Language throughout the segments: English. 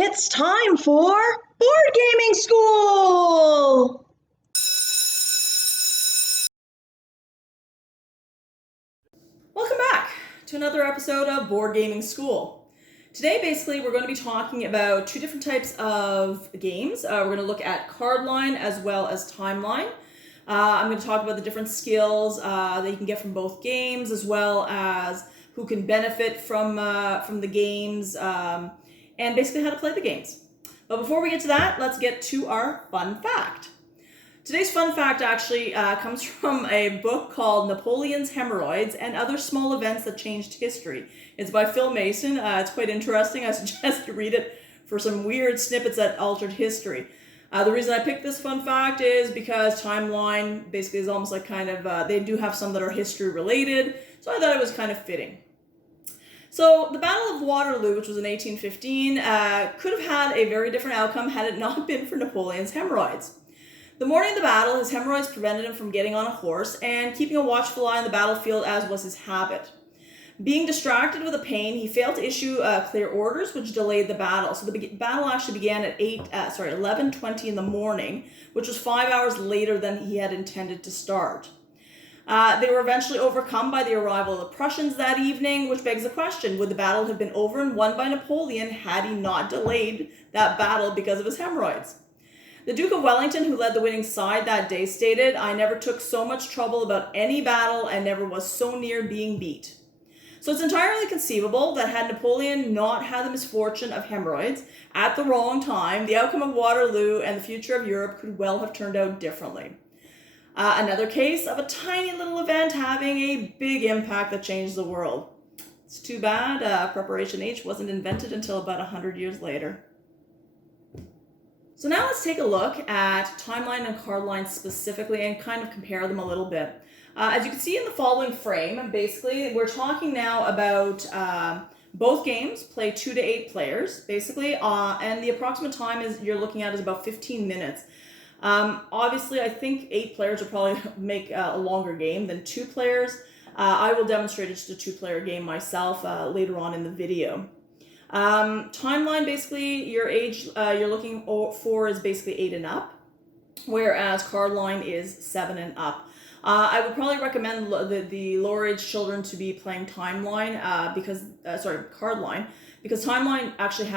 It's time for Board Gaming School! Welcome back to another episode of Board Gaming School. Today, basically, we're going to be talking about two different types of games. We're going to look at Cardline as well as Timeline. I'm going to talk about the different skills that you can get from both games, as well as who can benefit from the games, and basically how to play the games. But before we get to that, let's get to our fun fact. Today's fun fact actually comes from a book called Napoleon's Hemorrhoids and Other Small Events That Changed History. It's by Phil Mason. It's quite interesting. I suggest you read it for some weird snippets that altered history. The reason I picked this fun fact is because Timeline basically is almost like they do have some that are history related, so I thought it was kind of fitting. So the Battle of Waterloo, which was in 1815, could have had a very different outcome had it not been for Napoleon's hemorrhoids. The morning of the battle, his hemorrhoids prevented him from getting on a horse and keeping a watchful eye on the battlefield, as was his habit. Being distracted with the pain, he failed to issue clear orders, which delayed the battle. So the battle actually began at 11:20 in the morning, which was 5 hours later than he had intended to start. They were eventually overcome by the arrival of the Prussians that evening, which begs the question, would the battle have been over and won by Napoleon had he not delayed that battle because of his hemorrhoids? The Duke of Wellington, who led the winning side that day, stated, "I never took so much trouble about any battle and never was so near being beat." So it's entirely conceivable that had Napoleon not had the misfortune of hemorrhoids at the wrong time, the outcome of Waterloo and the future of Europe could well have turned out differently. Another case of a tiny little event having a big impact that changed the world. It's too bad Preparation H wasn't invented until about 100 years later. So now let's take a look at Timeline and Cardline specifically and kind of compare them a little bit. As you can see in the following frame, basically we're talking now about both games play 2 to 8 players, basically, and the approximate time you're looking at is about 15 minutes. Obviously, I think 8 players will probably make a longer game than 2 players. I will demonstrate just a 2-player game myself later on in the video. Timeline, basically, your age you're looking for is basically 8 and up, whereas Cardline is 7 and up. I would probably recommend the lower age children to be playing Cardline, because Timeline actually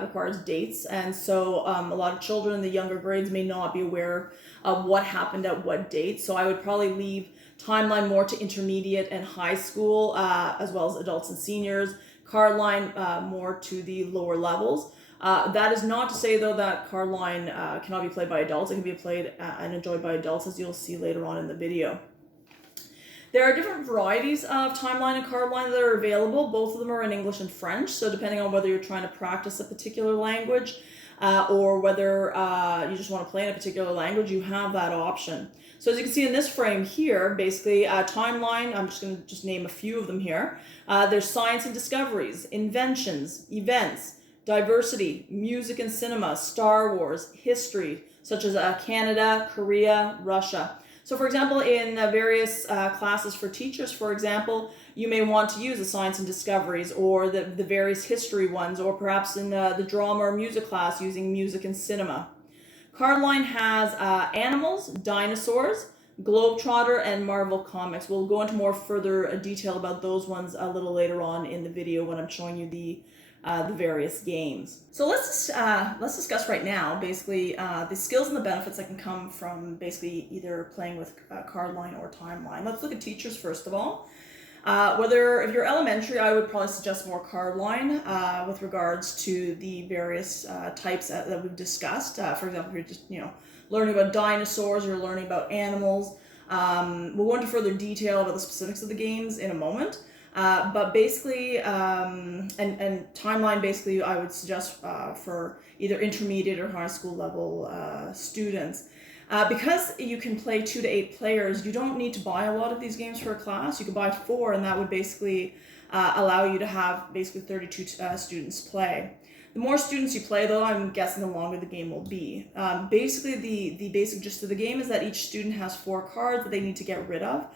requires dates, and so a lot of children in the younger grades may not be aware of what happened at what date. So I would probably leave Timeline more to intermediate and high school, as well as adults and seniors. Cardline more to the lower levels. That is not to say, though, that Cardline cannot be played by adults. It can be played and enjoyed by adults, as you'll see later on in the video. There are different varieties of Timeline and Cardline that are available. Both of them are in English and French, so depending on whether you're trying to practice a particular language or whether you just want to play in a particular language, you have that option. So as you can see in this frame here, basically Timeline, I'm just going to name a few of them here. There's science and discoveries, inventions, events, diversity, music and cinema, Star Wars, history, such as Canada, Korea, Russia. So for example, in various classes for teachers, for example, you may want to use the science and discoveries or the various history ones, or perhaps in the drama or music class using music and cinema. Cardline has animals, dinosaurs, Globetrotter, and Marvel Comics. We'll go into more further detail about those ones a little later on in the video when I'm showing you the various games. So let's discuss right now basically the skills and the benefits that can come from basically either playing with Cardline or Timeline. Let's look at teachers first of all. If you're elementary, I would probably suggest more Cardline with regards to the various types that we've discussed. For example, if you're just learning about dinosaurs, you're learning about animals. We'll go into further detail about the specifics of the games in a moment. But basically, and Timeline, basically, I would suggest for either intermediate or high school level students. Because you can play 2 to 8 players, you don't need to buy a lot of these games for a class. You could buy 4, and that would basically allow you to have basically 32 students play. The more students you play, though, I'm guessing the longer the game will be. Basically, the basic gist of the game is that each student has 4 cards that they need to get rid of.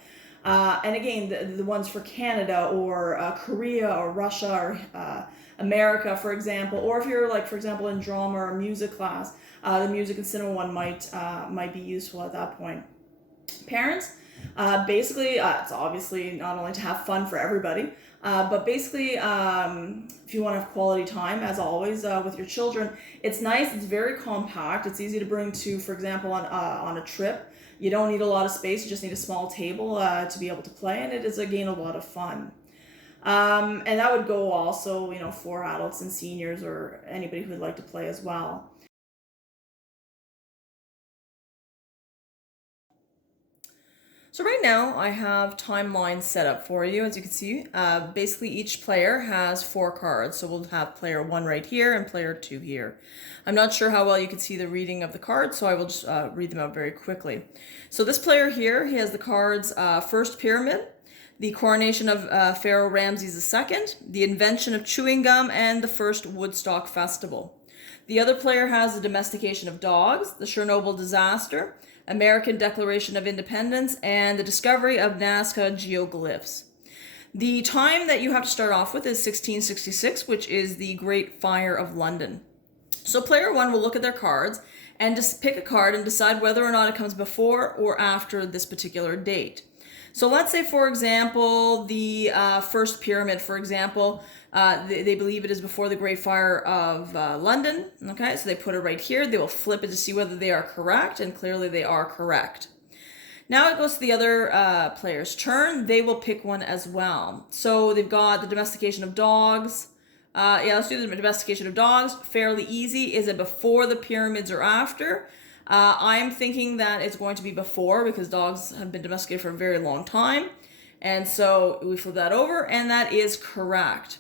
And again, the ones for Canada or Korea or Russia or America, for example, or if you're like, for example, in drama or music class, the music and cinema one might be useful at that point. Parents, basically, it's obviously not only to have fun for everybody, but basically, if you want to have quality time, as always, with your children, it's nice. It's very compact. It's easy to bring to, for example, on a trip. You don't need a lot of space. You just need a small table to be able to play, and it is again a lot of fun. And that would go also, for adults and seniors or anybody who would like to play as well. So right now I have timelines set up for you. As you can see, basically each player has 4 cards. So we'll have player 1 right here and player 2 here. I'm not sure how well you can see the reading of the cards, so I will just read them out very quickly. So this player here, he has the cards First Pyramid, the coronation of Pharaoh Ramses II, the invention of chewing gum, and the first Woodstock Festival. The other player has the domestication of dogs, the Chernobyl disaster, American Declaration of Independence, and the discovery of Nazca geoglyphs. The time that you have to start off with is 1666, which is the Great Fire of London. So player 1 will look at their cards and just pick a card and decide whether or not it comes before or after this particular date. So let's say, for example, the First Pyramid, for example, they believe it is before the Great Fire of London. Okay, so they put it right here. They will flip it to see whether they are correct, and clearly they are correct. Now it goes to the other player's turn. They will pick one as well. So they've got the domestication of dogs. Let's do the domestication of dogs. Fairly easy. Is it before the pyramids or after? I'm thinking that it's going to be before, because dogs have been domesticated for a very long time. And so we flip that over, and that is correct.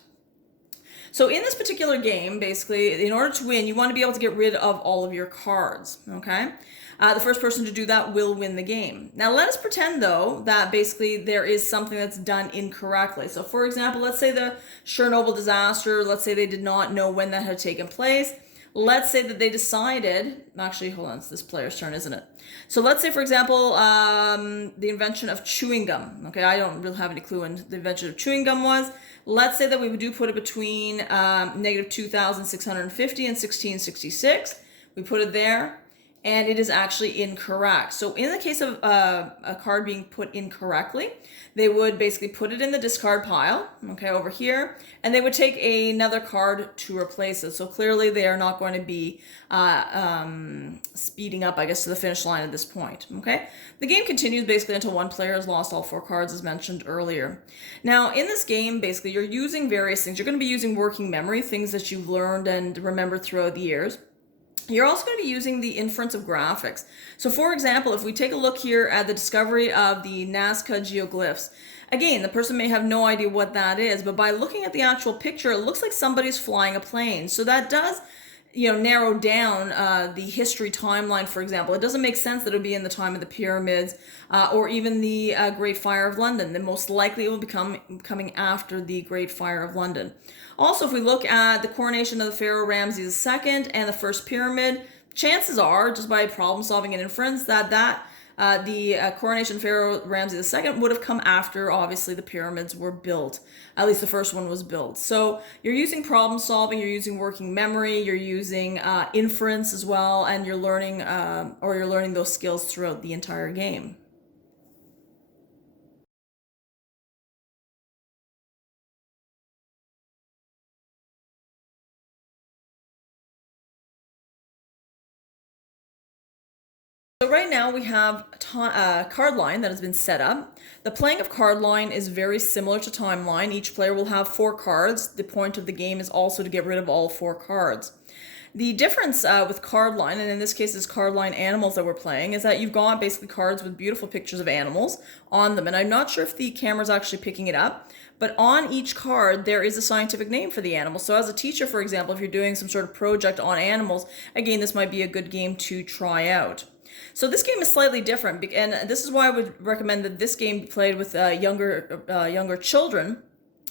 So in this particular game, basically, in order to win, you want to be able to get rid of all of your cards, okay? The first person to do that will win the game. Now let us pretend, though, that basically there is something that's done incorrectly. So for example, let's say the Chernobyl disaster, let's say they did not know when that had taken place. Let's say that they decided, actually, hold on, it's this player's turn, isn't it? So let's say, for example, the invention of chewing gum. Okay, I don't really have any clue when the invention of chewing gum was. Let's say that we do put it between negative 2,650 and 1666. We put it there, and it is actually incorrect. So in the case of a card being put incorrectly, they would basically put it in the discard pile, okay, over here, and they would take another card to replace it. So clearly they are not going to be speeding up, I guess, to the finish line at this point, okay? The game continues basically until one player has lost all 4 cards, as mentioned earlier. Now, in this game, basically, you're using various things. You're going to be using working memory, things that you've learned and remembered throughout the years. You're also going to be using the inference of graphics. So for example, if we take a look here at the discovery of the Nazca geoglyphs, again, the person may have no idea what that is, but by looking at the actual picture, it looks like somebody's flying a plane. So that does, narrow down the history timeline, for example. It doesn't make sense that it would be in the time of the pyramids or even the Great Fire of London. Then most likely it will be coming after the Great Fire of London. Also, if we look at the coronation of the Pharaoh Ramses II and the First Pyramid, chances are, just by problem solving and inference, that the coronation of Pharaoh Ramses II would have come after, obviously, the pyramids were built. At least the first one was built. So you're using problem solving, you're using working memory, you're using inference as well, and you're learning those skills throughout the entire game. So right now we have Cardline that has been set up. The playing of Cardline is very similar to Timeline. Each player will have 4 cards. The point of the game is also to get rid of all 4 cards. The difference with Cardline, and in this case it's Cardline Animals that we're playing, is that you've got basically cards with beautiful pictures of animals on them. And I'm not sure if the camera's actually picking it up, but on each card there is a scientific name for the animal. So as a teacher, for example, if you're doing some sort of project on animals, again, this might be a good game to try out. So this game is slightly different, and this is why I would recommend that this game be played with younger children,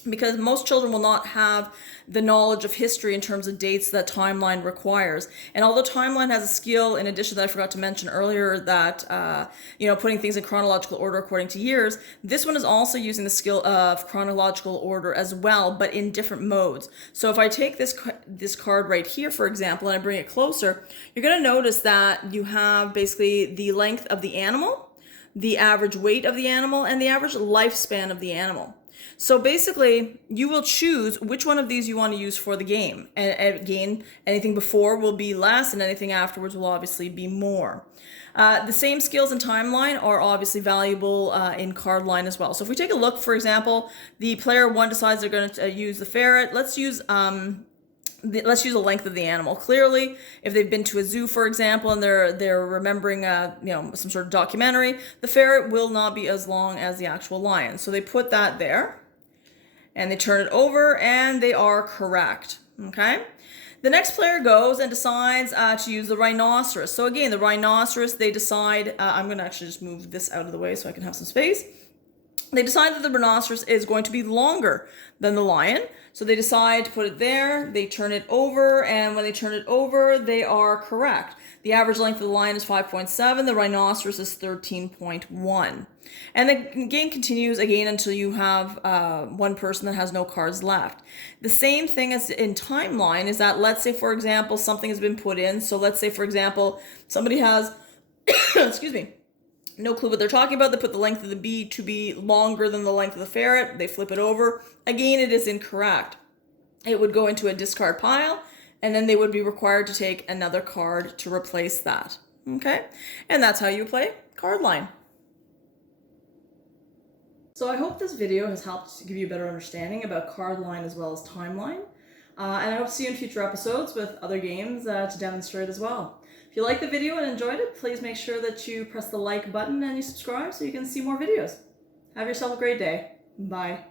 because most children will not have the knowledge of history in terms of dates that timeline requires. And although timeline has a skill, in addition, that I forgot to mention earlier, that putting things in chronological order according to years, this one is also using the skill of chronological order as well, but in different modes. So if I take this card right here, for example, and I bring it closer, you're going to notice that you have basically the length of the animal, the average weight of the animal, and the average lifespan of the animal. So basically, you will choose which one of these you want to use for the game. And again, anything before will be less, and anything afterwards will obviously be more. The same skills in timeline are obviously valuable in Cardline as well. So if we take a look, for example, the player 1 decides they're going to use the ferret. Let's use the length of the animal. Clearly, if they've been to a zoo, for example, and they're remembering some sort of documentary, the ferret will not be as long as the actual lion. So they put that there, and they turn it over, and they are correct. Okay. The next player goes and decides to use the rhinoceros. So again, the rhinoceros, they decide, I'm going to actually just move this out of the way so I can have some space. They decide that the rhinoceros is going to be longer than the lion. So they decide to put it there, they turn it over, and when they turn it over, they are correct. The average length of the lion is 5.7, the rhinoceros is 13.1. And the game continues again until you have one person that has no cards left. The same thing as in timeline is that, let's say, for example, something has been put in. So let's say, for example, somebody has, excuse me, no clue what they're talking about. They put the length of the bee to be longer than the length of the ferret. They flip it over. Again, it is incorrect. It would go into a discard pile, and then they would be required to take another card to replace that. Okay? And that's how you play Cardline. So I hope this video has helped to give you a better understanding about Cardline as well as timeline. And I hope to see you in future episodes with other games to demonstrate as well. If you liked the video and enjoyed it, please make sure that you press the like button and you subscribe so you can see more videos. Have yourself a great day. Bye.